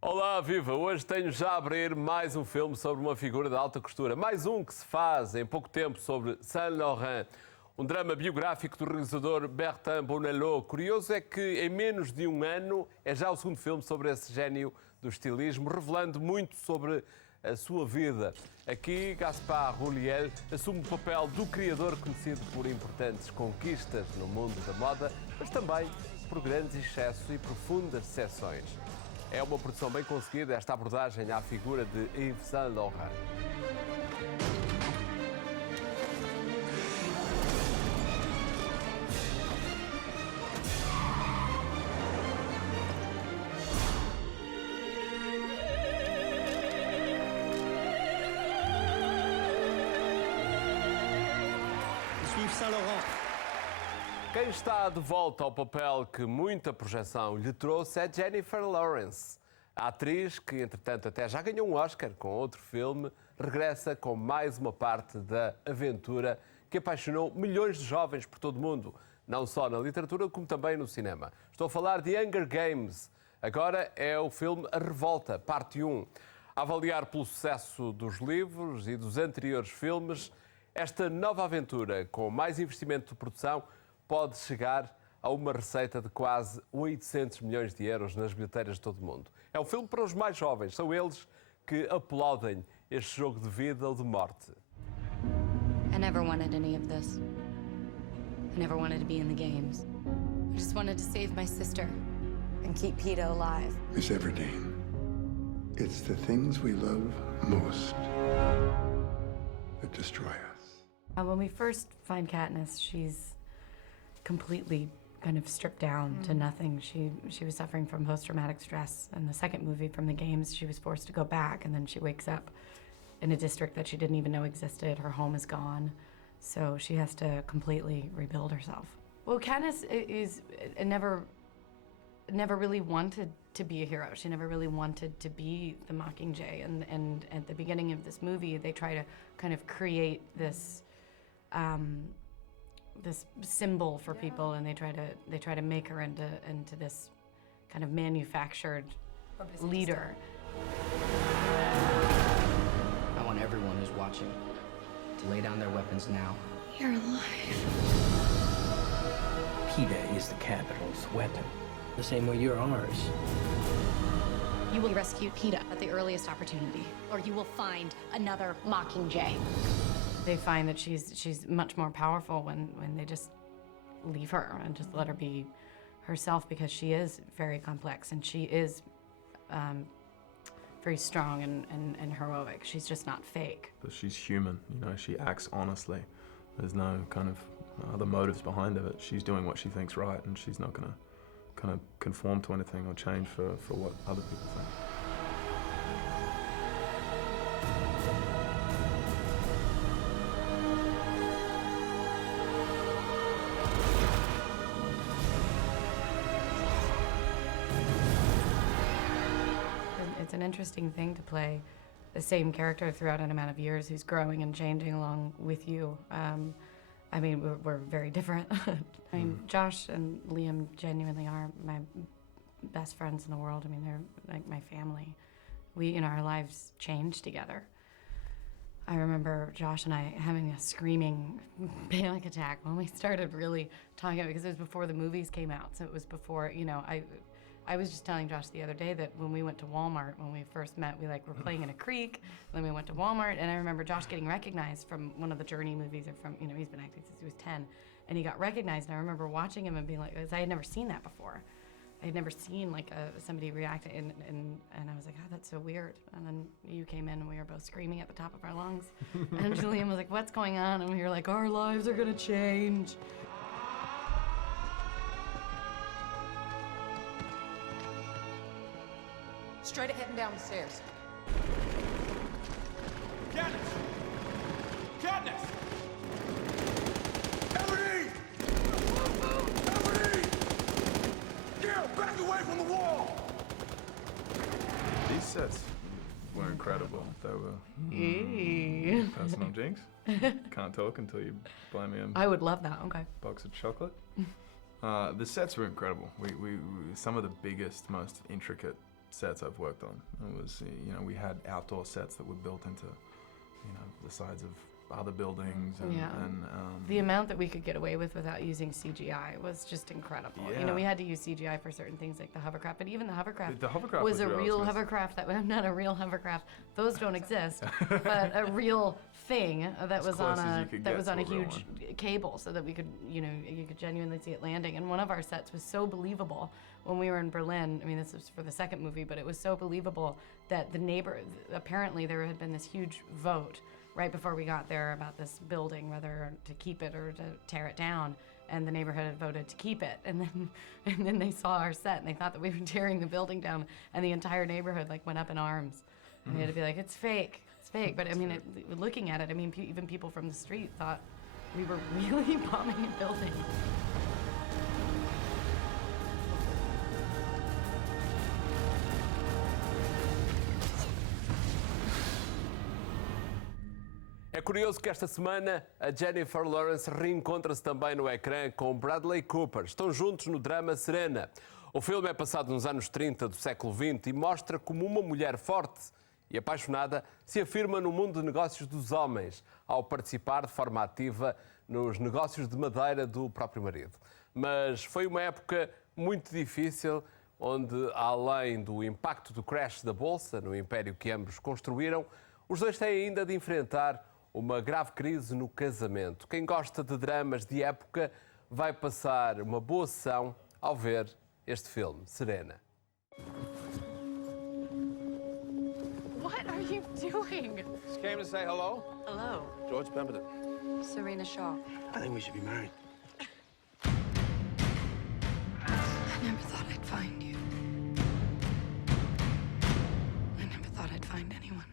Olá, viva! Hoje tenho já a abrir mais um filme sobre uma figura de alta costura. Mais um que se faz em pouco tempo sobre Saint Laurent. Um drama biográfico do realizador Bertin Bonello. Curioso é que em menos de um ano é já o segundo filme sobre esse gênio do estilismo, revelando muito sobre a sua vida. Aqui, Gaspard Rouliel assume o papel do criador conhecido por importantes conquistas no mundo da moda, mas também por grandes excessos e profundas decepções. É uma produção bem conseguida, esta abordagem à figura de Yves Saint Laurent. Yves Saint Laurent. Quem está de volta ao papel que muita projeção lhe trouxe é Jennifer Lawrence. A atriz, que entretanto até já ganhou um Oscar com outro filme, regressa com mais uma parte da aventura que apaixonou milhões de jovens por todo o mundo, não só na literatura como também no cinema. Estou a falar de Hunger Games. Agora é o filme A Revolta, parte 1. A avaliar pelo sucesso dos livros e dos anteriores filmes, esta nova aventura, com mais investimento de produção, pode chegar a uma receita de quase 800 milhões de euros nas bilheteiras de todo o mundo. É um filme para os mais jovens, são eles que aplaudem este jogo de vida ou de morte. I never wanted any of this. I never wanted to be in the games. I just wanted to save my sister and keep Peter alive. Miss Everdeen, it's the things we love most that destroy us. When we first find Katniss, she's completely kind of stripped down to nothing. She was suffering from post-traumatic stress. In the second movie, from the games, she was forced to go back, and then she wakes up in a district that she didn't even know existed. Her home is gone, so she has to completely rebuild herself. Well, Katniss never really wanted to be a hero. She never really wanted to be the Mockingjay. And at the beginning of this movie, they try to kind of create this this symbol for people, and they try to make her into this kind of manufactured leader. I want everyone who's watching to lay down their weapons now. You're alive. PETA is the capital's weapon, the same way you're ours. You will rescue Peeta at the earliest opportunity, or you will find another Mockingjay. They find that she's much more powerful when they just leave her and just let her be herself, because she is very complex and she is very strong and heroic. She's just not fake. But she's human, you know, she acts honestly. There's no kind of other motives behind it. She's doing what she thinks right, and she's not gonna kind of conform to anything or change for what other people think. It's an interesting thing to play the same character throughout an amount of years who's growing and changing along with you. I mean, we're very different. I mean, Josh and Liam genuinely are my best friends in the world. I mean, they're like my family. Our lives changed together. I remember Josh and I having a screaming panic attack when we started really talking about it, because it was before the movies came out. So it was before, I was just telling Josh the other day that when we went to Walmart, when we first met, we were playing in a creek, then we went to Walmart, and I remember Josh getting recognized from one of the Journey movies, or from, he's been acting since he was 10, and he got recognized, and I remember watching him and being like, because I had never seen that before. I had never seen somebody react, and I was like, oh, that's so weird. And then you came in and we were both screaming at the top of our lungs. And Julian was like, what's going on? And we were like, our lives are gonna change. Straight ahead and down the stairs. Katniss! Katniss! Everdeen! Everdeen! Get back away from the wall! These sets were incredible. They were personal jinx. Can't talk until you buy me a I would love that, okay. box of chocolate. The sets were incredible. We some of the biggest, most intricate sets I've worked on. It was, you know, we had outdoor sets that were built into, you know, the sides of other buildings, and the amount that we could get away with without using CGI was just incredible. Yeah. You know, we had to use CGI for certain things like the hovercraft, but even the hovercraft, hovercraft was a real. real hovercraft. Not a real hovercraft. Those don't exist, but a real thing that was on a huge cable, so that we could, you know, you could genuinely see it landing. And one of our sets was so believable when we were in Berlin. I mean, this was for the second movie, but it was so believable that apparently there had been this huge vote right before we got there about this building, whether to keep it or to tear it down, and the neighborhood had voted to keep it. And then they saw our set and they thought that we were tearing the building down, and the entire neighborhood like went up in arms. And we had to be like, it's fake. But I mean, looking at it, I mean, even people from the street thought we were really bombing a building. É curioso que esta semana a Jennifer Lawrence reencontra-se também no ecrã com Bradley Cooper. Estão juntos no drama Serena. O filme é passado nos anos 30 do século XX e mostra como uma mulher forte e apaixonada se afirma no mundo de negócios dos homens, ao participar de forma ativa nos negócios de madeira do próprio marido. Mas foi uma época muito difícil, onde, além do impacto do crash da Bolsa no império que ambos construíram, os dois têm ainda de enfrentar uma grave crise no casamento. Quem gosta de dramas de época vai passar uma boa sessão ao ver este filme, Serena. What are you doing? Just came to say hello. Hello. George Pemberton. Serena Shaw. I think we should be married. I never thought I'd find you. I never thought I'd find anyone.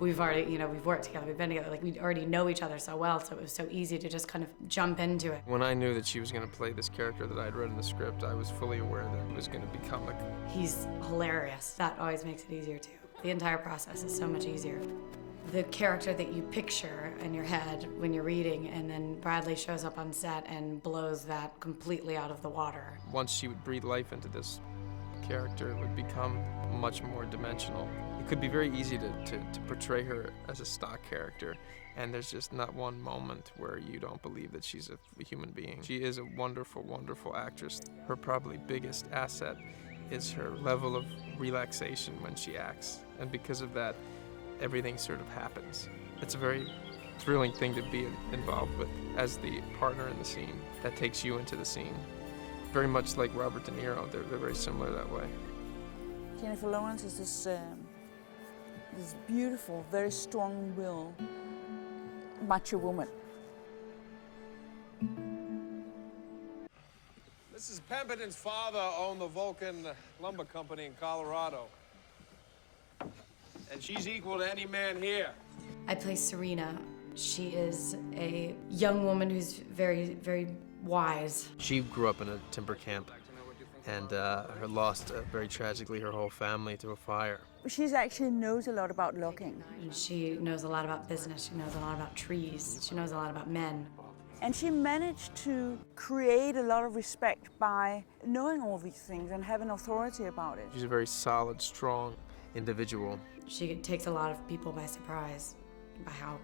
We've already, you know, we've worked together, we've been together, like we already know each other so well, so it was so easy to just kind of jump into it. When I knew that she was going to play this character that I'd read in the script, I was fully aware that it was going to become like... He's hilarious. That always makes it easier too. The entire process is so much easier. The character that you picture in your head when you're reading, and then Bradley shows up on set and blows that completely out of the water. Once she would breathe life into this character, it would become much more dimensional. It could be very easy to portray her as a stock character, and there's just not one moment where you don't believe that she's a human being. She is a wonderful, wonderful actress. Her probably biggest asset is her level of relaxation when she acts, and because of that, everything sort of happens. It's a very thrilling thing to be involved with as the partner in the scene that takes you into the scene. Very much like Robert De Niro, they're very similar that way. Jennifer Lawrence is this beautiful, very strong-willed, macho woman. Mrs. Pemberton's father owned the Vulcan Lumber Company in Colorado. And she's equal to any man here. I play Serena. She is a young woman who's very, very wise. She grew up in a timber camp and lost very tragically her whole family to a fire. She actually knows a lot about logging. And she knows a lot about business. She knows a lot about trees. She knows a lot about men. And she managed to create a lot of respect by knowing all these things and having authority about it. She's a very solid, strong individual. She takes a lot of people by surprise by how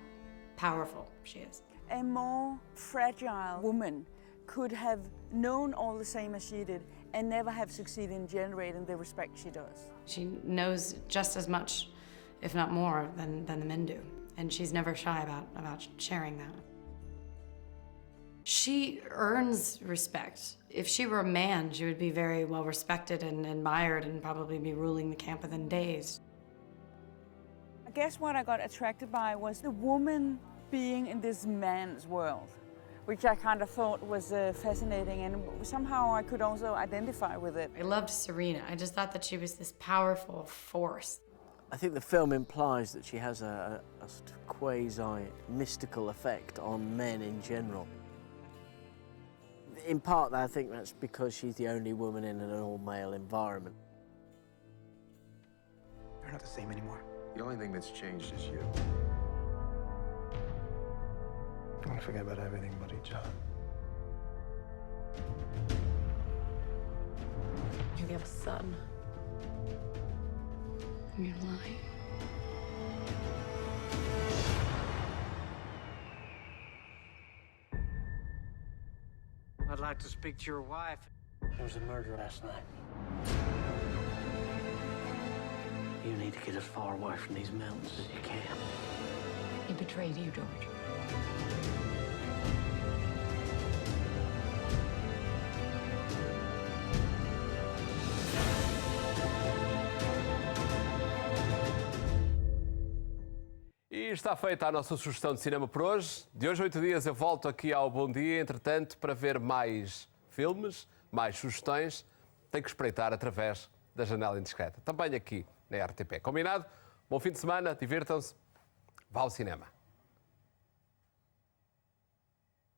powerful she is. A more fragile woman could have known all the same as she did and never have succeeded in generating the respect she does. She knows just as much, if not more, than the men do. And she's never shy about sharing that. She earns respect. If she were a man, she would be very well respected and admired and probably be ruling the camp within days. I guess what I got attracted by was the woman being in this man's world, which I kind of thought was fascinating, and somehow I could also identify with it. I loved Serena. I just thought that she was this powerful force. I think the film implies that she has a sort of quasi-mystical effect on men in general. In part, I think that's because she's the only woman in an all-male environment. They're not the same anymore. The only thing that's changed is you. I want to forget about everything but each other. You have a son. You're lying. I'd like to speak to your wife. There was a murder last night. You need to get as far away from these mountains as you can. He betrayed you, George. E está feita a nossa sugestão de cinema por hoje. De hoje a 8 dias eu volto aqui ao Bom Dia. Entretanto, para ver mais filmes, mais sugestões, tem que espreitar através da Janela Indiscreta. Também aqui na RTP. Combinado? Bom fim de semana, divirtam-se, vá ao cinema.